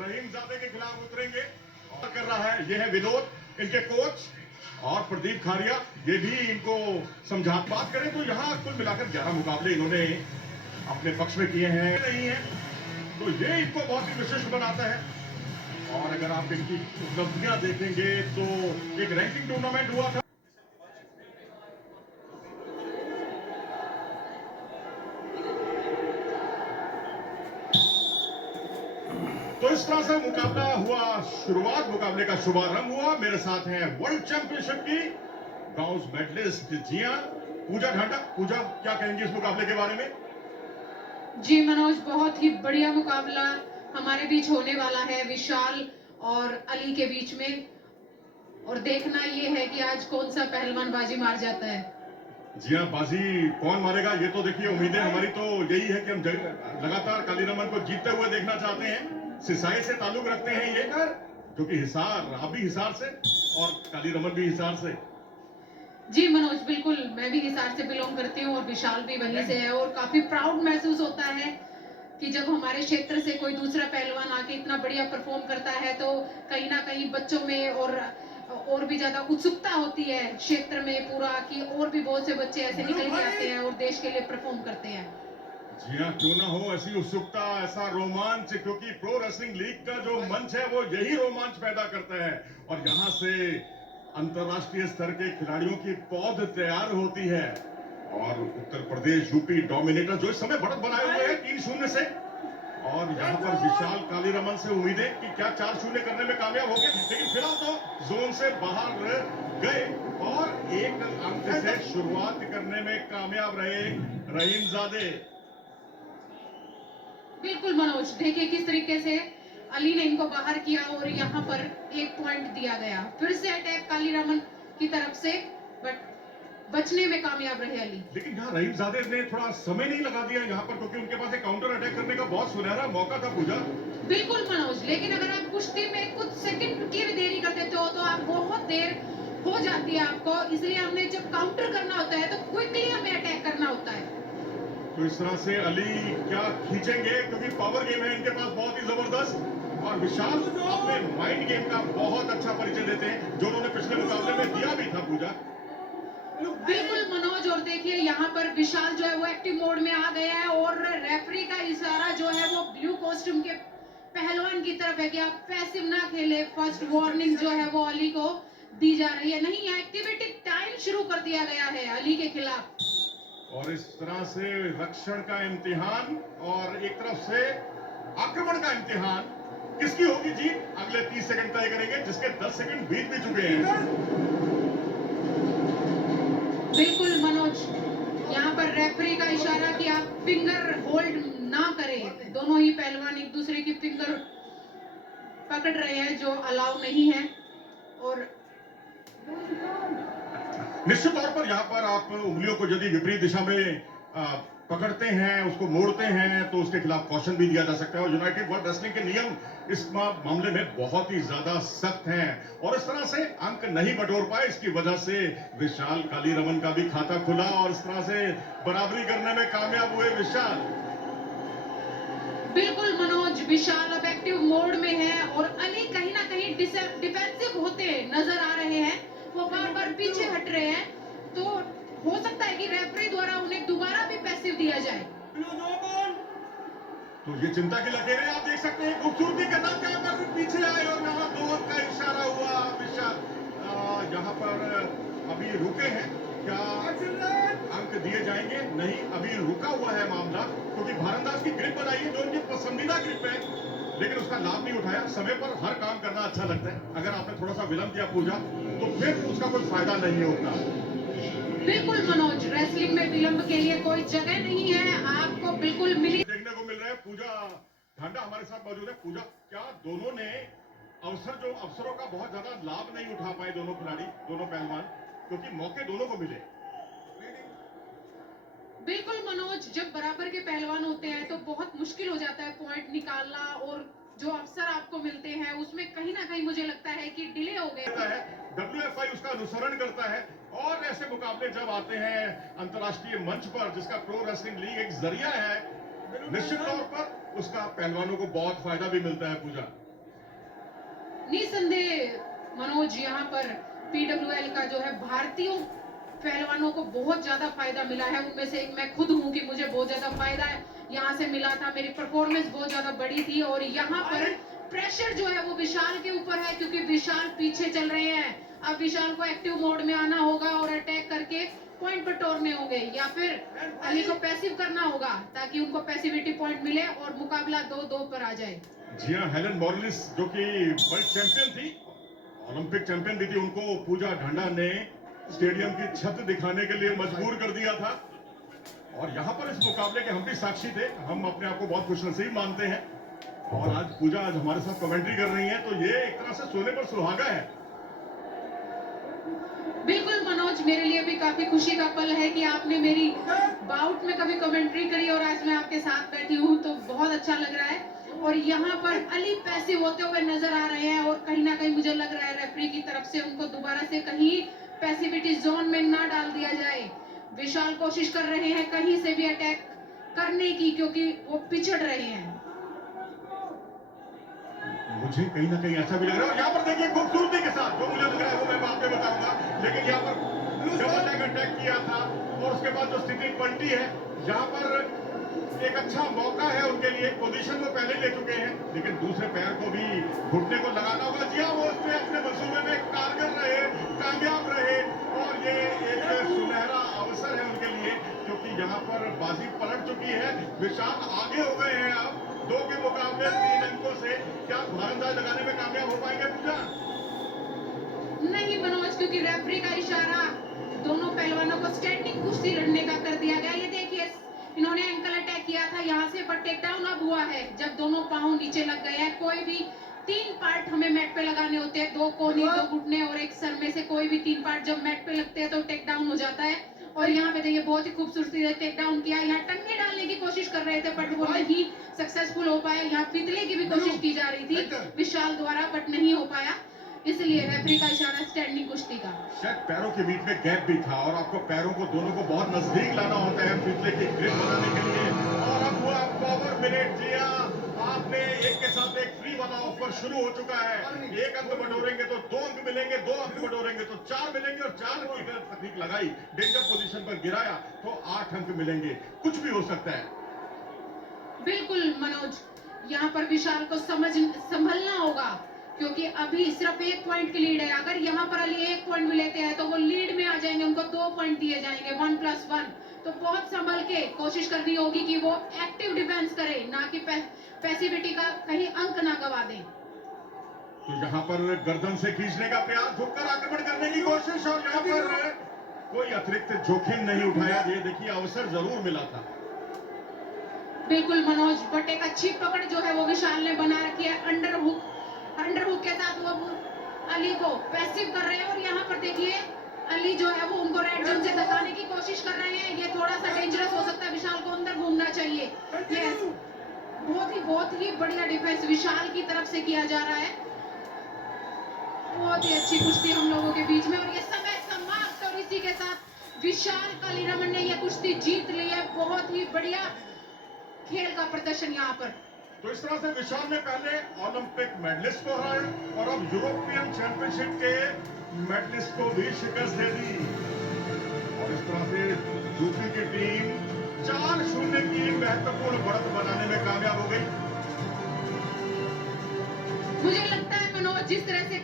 रहीमजादे के खिलाफ उतरेंगे और कर रहा है। ये है विनोद, इनके कोच, और प्रदीप खारिया, ये भी इनको समझात बात करें तो यहाँ कुल मिलाकर 11 मुकाबले इन्होंने अपने पक्ष में किए हैं नहीं है, तो ये इनको बहुत ही विशिष्ट बनाता है। और अगर आप इनकी उपलब्धियां देखेंगे तो एक रैंकिंग टूर्नामेंट हुआ था, तो इस तरह से मुकाबला हुआ, शुरुआत मुकाबले का शुभारंभ हुआ। मेरे साथ हैं वर्ल्ड चैंपियनशिप की ब्रॉन्ज मेडलिस्ट जिया पूजा ढांडा। पूजा, क्या कहेंगे इस मुकाबले के बारे में? जी मनोज, बहुत ही बढ़िया मुकाबला हमारे बीच होने वाला है, विशाल और अली के बीच में। और देखना ये है कि आज कौन सा पहलवान बाजी मार जाता है। जी हाँ, बाजी कौन मारेगा ये तो देखिए, उम्मीदें हमारी तो यही है कि हम लगातार कालीरमन को जीतते हुए देखना चाहते हैं। सिसाई से ताल्लुक रखते हैं ये, जो कि हिसार, आप भी हिसार से और कालीरमन भी हिसार से। जी मनोज, बिल्कुल, मैं भी हिसार से बिलोंग करती हूँ और विशाल भी वहीं से है। और काफी प्राउड महसूस होता है कि जब हमारे क्षेत्र से कोई दूसरा पहलवान आके इतना बढ़िया परफॉर्म करता है तो कहीं ना कहीं बच्चों में और भी ज्यादा उत्सुकता होती है क्षेत्र में पूरा, कि और भी बहुत से बच्चे ऐसे निकल के आते हैं और देश के लिए परफॉर्म करते हैं। जी हाँ, क्यों ना हो ऐसी उत्सुकता, ऐसा रोमांच, क्योंकि प्रो रेसलिंग लीग का जो मंच है वो यही रोमांच पैदा करता है। और यहाँ से अंतरराष्ट्रीय स्तर के खिलाड़ियों की पौध तैयार होती है। और उत्तर प्रदेश, यूपी डोमिनेटर जो इस समय बढ़त बनाए हुए हैं 3-0 से। और यहाँ पर विशाल कालीरमन से उम्मीदें कि क्या 4-0 करने में कामयाब हो गए, लेकिन फिलहाल तो जोन से बाहर गए और एक अंक से शुरुआत करने में कामयाब रहे रहीमजादे। बिल्कुल मनोज, देखिए किस तरीके से अली ने इनको बाहर किया और यहाँ पर एक पॉइंट दिया गया। फिर से अटैक कालीरमन की तरफ से, बट बचने में कामयाब रहे अली। लेकिन यहाँ रहीमजादे ने थोड़ा समय नहीं लगा दिया यहाँ पर, क्योंकि उनके पास एक काउंटर अटैक करने का बहुत सुनहरा मौका था। पूजा, बिल्कुल मनोज, लेकिन अगर आप कुश्ती में कुछ सेकंड की भी देरी कर देते हो तो आप बहुत देर हो जाती है आपको। इसलिए हमने जब काउंटर करना होता है तो क्विकली हमें अटैक करना होता है। तो इस तरह से अली क्या खींचेंगे, क्योंकि पावर गेम है इनके पास बहुत ही जबरदस्त। और विशाल अपने माइंड गेम का बहुत अच्छा परिचय देते हैं, जो उन्होंने पिछले मुकाबले में दिया भी था। पूजा, बिल्कुल मनोज, और देखिए यहाँ पर विशाल जो है वो एक्टिव मोड में आ गया है और रेफरी का इशारा जो है वो ब्लू कॉस्ट्यूम के पहलवान की तरफ है कि आप पैसिव ना खेले। फर्स्ट वार्निंग जो है वो अली को दी जा रही है। नहीं, एक्टिविटी टाइम शुरू कर दिया गया है अली के खिलाफ। और इस तरह से रक्षण का इम्तिहान और एक तरफ से आक्रमण का इम्तिहान, किसकी होगी जीत अगले 30 सेकंड तय करेंगे, जिसके 10 सेकंड बीत भी चुके हैं। बिल्कुल मनोज, यहाँ पर रेफरी का इशारा कि आप फिंगर होल्ड ना करें। दोनों ही पहलवान एक दूसरे की फिंगर पकड़ रहे हैं जो अलाउ नहीं है। और निश्चित तौर पर यहाँ पर आप उंगलियों को यदि विपरीत दिशा में पकड़ते हैं, उसको मोड़ते हैं, तो उसके खिलाफ कॉशन भी दिया जा सकता है। और यूनाइटेड वर्ल्ड रेसलिंग के नियम इस मामले में बहुत ही ज्यादा सख्त हैं। और इस तरह से अंक नहीं बटोर पाए, इसकी वजह से विशाल कालीरमन का भी खाता खुला और इस तरह से बराबरी करने में कामयाब हुए विशाल। बिल्कुल मनोज, विशाल अब एक्टिव मोड में है और अली कहीं ना कहीं डिफेंसिव होते नजर आ रहे हैं। वो बार बार पीछे हट रहे हैं, तो हो सकता है कि रेफरी द्वारा उन्हें दोबारा भी पैसिव दिया जाए। तो ये चिंता की लकीरें आप देख सकते हैं, खूबसूरती के साथ यहाँ पर पीछे आए और यहाँ 2 अंक का इशारा हुआ। विशाल यहाँ पर अभी रुके हैं, क्या अंक दिए जाएंगे? नहीं, अभी रुका हुआ है मामला, क्योंकि भारंदाज की ग्रिप बनाई है जो इनकी पसंदीदा ग्रिप है, लेकिन उसका लाभ नहीं उठाया। समय पर हर काम करना अच्छा लगता है, अगर आपने थोड़ा सा विलंब किया पूजा तो फिर उसका कोई फायदा नहीं होता। बिल्कुल मनोज, रेसलिंग में विलंब के लिए कोई जगह नहीं है, आपको बिल्कुल मिली। देखने को मिल रहा है। पूजा ढांडा हमारे साथ मौजूद है। पूजा, क्या दोनों ने अवसरों का बहुत ज्यादा लाभ नहीं उठा पाए, दोनों खिलाड़ी, दोनों पहलवान, क्योंकि मौके दोनों को मिले? बिल्कुल मनोज, जब बराबर के पहलवान होते हैं तो बहुत मुश्किल हो जाता है पॉइंट निकालना, और जो अवसर आपको मिलते हैं उसमें कहीं ना कहीं मुझे लगता है कि डिले हो गया है। WFI उसका अनुसरण करता है, और ऐसे मुकाबले जब आते हैं अंतर्राष्ट्रीय मंच पर, जिसका प्रो रेसलिंग लीग एक जरिया है, निश्चित तौर पर उसका पहलवानों को बहुत फायदा भी मिलता है। पूजा, निसंदेह मनोज, यहाँ पर पीडब्ल्यूएल का जो है भारतीयों पहलवानों को बहुत ज्यादा फायदा मिला है। उनमें से एक मैं खुद हूँ कि मुझे बहुत ज्यादा फायदा यहाँ से मिला था। मेरी परफॉर्मेंस बहुत ज्यादा बड़ी थी और यहाँ पर प्रेशर जो है वो विशाल के ऊपर है, क्योंकि विशाल पीछे चल रहे हैं। अब विशाल को एक्टिव मोड में आना होगा और अटैक करके पॉइंट पर तोड़ने होंगे, या फिर अली को पैसिव करना होगा ताकि उनको पैसिविटी पॉइंट मिले और मुकाबला 2-2 पर आ जाए। जी हाँ, हेलन मॉर्लिस जो कि वर्ल्ड चैंपियन थी, ओलंपिक चैंपियन भी थी, उनको पूजा ढांडा ने स्टेडियम की छत दिखाने के लिए मजबूर कर दिया था। और यहाँ पर इस मुकाबले के हम भी साक्षी थे। हम अपने आप को बहुत खुशनसीब मानते हैं और आज पूजा आज हमारे साथ कमेंट्री कर रही है, तो ये एक तरह से सोने पर सुहागा है। बिल्कुल मनोज, मेरे लिए भी काफी खुशी का पल है कि आपने मेरी बाउट में कभी कमेंट्री करी और आज मैं आपके साथ बैठी हूँ, तो बहुत अच्छा लग रहा है। और यहाँ पर अली पैसिव होते हुए नजर आ रहे हैं और कहीं ना कहीं मुझे लग रहा है रेफरी की तरफ से उनको दोबारा से कहीं पैसिविटी जोन में ना डाल दिया जाए। विशाल कोशिश कर रहे हैं कहीं से भी अटैक करने की, क्योंकि वो पिछड़ रहे हैं। मुझे कहीं ना कहीं ऐसा भी लग रहा है। और यहाँ पर देखिए खूबसूरती के साथ जो मुझे लग रहा है वो मैं बाद में बताऊंगा, लेकिन यहाँ पर जब अटैक किया था और उसके बाद जो स्थिति पलटी है, यहाँ पर एक अच्छा मौका है उनके लिए। पोजीशन वो पहले ले चुके हैं, लेकिन दूसरे पैर को भी घुटने को लगाना होगा। जी हाँ, वो उसमें अपने मंसूबे में कारगर रहे, कामयाब रहे और ये एक सुनहरा अवसर है उनके लिए, क्योंकि यहाँ पर बाजी पलट चुकी है। विशाल आगे हो गए हैं अब 2 के मुकाबले 3 अंकों से। क्या भारंदाज लगाने में कामयाब हो पाएंगे पूजा? नहीं मनोज, क्योंकि रेफरी का इशारा दोनों पहलवानों को स्टैंडिंग कुश्ती लड़ने का कर दिया गया। ये देखिए, इन्होंने एंकल अटैक किया था यहाँ से, पर टेक डाउन अब हुआ है जब दोनों पांव नीचे लग गए हैं। कोई भी 3 पार्ट हमें मैट पे लगाने होते हैं, 2 कोहनी, 2 घुटने और 1 सर में से कोई भी 3 पार्ट जब मैट पे लगते हैं तो टेक डाउन हो जाता है। और यहाँ पे देखिए बहुत ही खूबसूरती से टेक डाउन किया। यहाँ टंगे डालने की कोशिश कर रहे थे बट वो नहीं सक्सेसफुल हो पाया। यहाँ फितले की भी कोशिश की जा रही थी विशाल द्वारा, बट नहीं हो पाया, इसलिए रेफरी का इशारा स्टैंडिंग कुश्ती का। शायद पैरों के बीच में गैप भी था और आपको पैरों को दोनों को बहुत नजदीक लाना होता है फितले की ग्रिप बनाने के लिए। और अब हुआ पावर मिनट। जी हाँ, आपने एक के साथ एक फ्री वाला ऑफर शुरू हो चुका है। 1 अंक बटोरेंगे तो 2 अंक मिलेंगे, 2 अंक बटोरेंगे तो 4 मिलेंगे और 4 की गलत तकनीक लगाई, डेंजर पोजीशन पर गिराया तो 8 अंक मिलेंगे। कुछ भी हो सकता है। बिल्कुल मनोज, यहाँ पर विशाल को संभलना होगा, क्योंकि अभी सिर्फ 1 पॉइंट की लीड है। अगर यहाँ पर अली 1 पॉइंट भी लेते हैं तो वो लीड में आ जाएंगे, उनको 2 पॉइंट दिए जाएंगे, 1+1। तो बहुत संभल के कोशिश करनी होगी कि वो एक्टिव डिफेंस करे, ना कि पैसिविटी का कहीं अंक ना गवा दें। तो यहाँ पर गर्दन से खींचने का प्रयास, झुककर आक्रमण करने की कोशिश, और यहाँ पर कोई अतिरिक्त जोखिम नहीं उठाया। ये देखिए अवसर जरूर मिला था। बिल्कुल मनोज, बट एक अच्छी पकड़ जो है वो विशाल ने बना रखी है। अंडर हुक के साथ वो अली को पैसिव कर रहे हैं और यहाँ पर देखिए अली जो है वो उनको रेड जोन से धकाने की कोशिश कर रहे हैं। ये थोड़ा सा डेंजरस हो सकता है, विशाल को अंदर घूमना चाहिए। यस, बहुत ही बढ़िया डिफेंस विशाल की तरफ से किया जा रहा है। बहुत ही अच्छी कुश्ती हम लोगों के बीच में और ये समय समाप्त, और इसी के साथ विशाल कालीरमन ने ये कुश्ती जीत ली है। बहुत ही बढ़िया खेल का प्रदर्शन यहाँ पर। तो इस तरह से विशाल ने पहले ओलंपिक मेडलिस्ट को हराया और अब यूरोपियन चैंपियनशिप के मेडलिस्ट को भी शिकस्त दे दी। और इस तरह से दूसरी की टीम 4-0 की महत्वपूर्ण बढ़त बनाने में कामयाब हो गई। मुझे लगता है मनोज, जिस तरह से